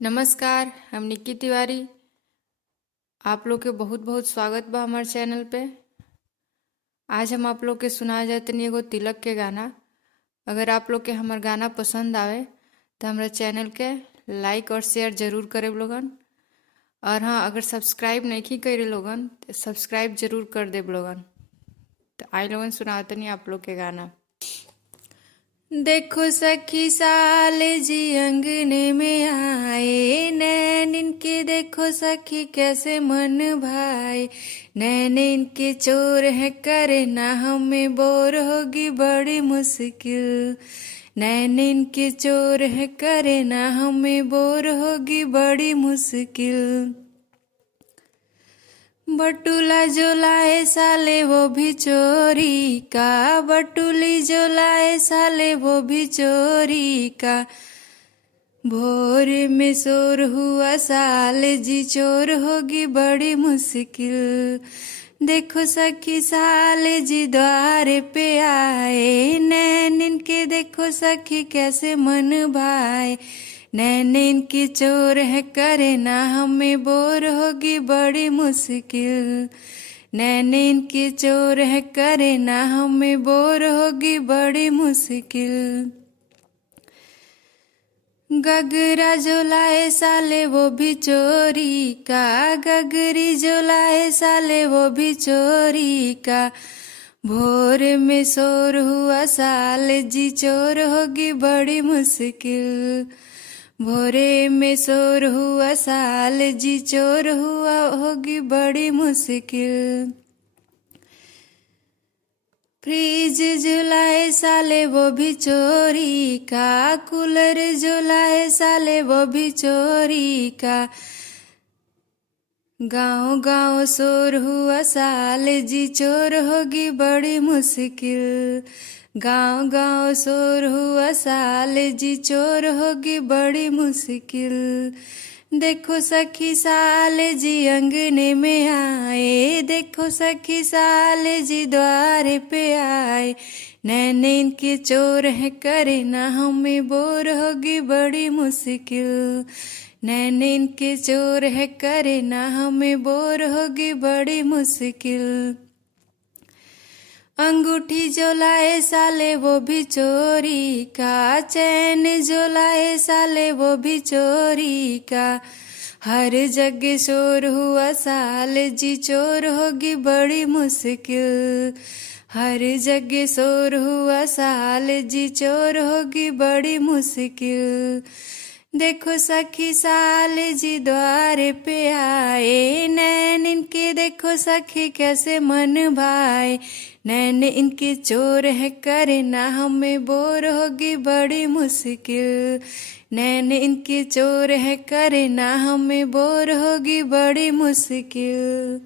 नमस्कार, हम निक्की तिवारी। आप लोग के बहुत बहुत स्वागत बा हमारे चैनल पे। आज हम आप लोग के सुनाए जाते नहीं एगो तिलक के गाना। अगर आप लोग के हमार गाना पसंद आवे तो हमारे चैनल के लाइक और शेयर जरूर करे लोगन। और हाँ, अगर सब्सक्राइब नहीं करे लोगन तो सब्सक्राइब जरूर कर दे लोगन। तो आई लोगन सुनाते नहीं आप लोग के गाना। देखो सखी साल जी अंगने में आए, नैन इनके देखो सखी कैसे मन भाए। नैन इनके चोर है करे ना हमें बोर होगी बड़ी मुश्किल। नैन इनके चोर है करे ना हमें बोर होगी बड़ी मुश्किल। बटुला जो लाए साले वो भी चोरी का, बटुली जो लाए साले वो भी चोरी का। भोर में शोर हुआ साले जी चोर होगी बड़ी मुश्किल। देखो सखी साले जी द्वार पे आए, नैन इनके देखो सखी कैसे मन भाए। नैन इनकी चोर है करे ना हमें बोर होगी बड़ी मुश्किल। नैन इनकी चोर है करे ना हमें बोर होगी बड़ी मुश्किल। गगरा जो लाए साले वो भी चोरी का, गगरी जो लाए साले वो भी चोरी का। भोर में शोर हुआ साले जी चोर होगी बड़ी मुश्किल। भोरे में शोर हुआ साल जी चोर हुआ होगी बड़ी मुश्किल। फ्रिज जो लाए साले वो भी चोरी का, कूलर जो लाए साले वो भी चोरी का। गांव गांव शोर हुआ साल जी चोर होगी बड़ी मुश्किल। गांव गांव शोर हुआ साल जी चोर होगी बड़ी मुश्किल। देखो सखी साल जी अंगने में आए, देखो सखी साल जी द्वार पे आए। नैन इनके चोर है करे ना हमें बोर होगी बड़ी मुश्किल। नैन इनके चोर है करे ना हमें बोर होगी बड़ी मुश्किल। अंगूठी जो लाए साले वो भी चोरी का, चैन जो लाए साले वो भी चोरी का। हर जगह शोर हुआ साल जी चोर होगी बड़ी मुश्किल। हर जगह शोर हुआ साल जी चोर होगी बड़ी मुश्किल। देखो सखी साल जी द्वार पे आए, नैन इनके देखो सखी कैसे मन भाए। नैन इनके चोर है करे ना हमें बोर होगी बड़ी मुश्किल। नैन इनके चोर है करे ना हमें बोर होगी बड़ी मुश्किल।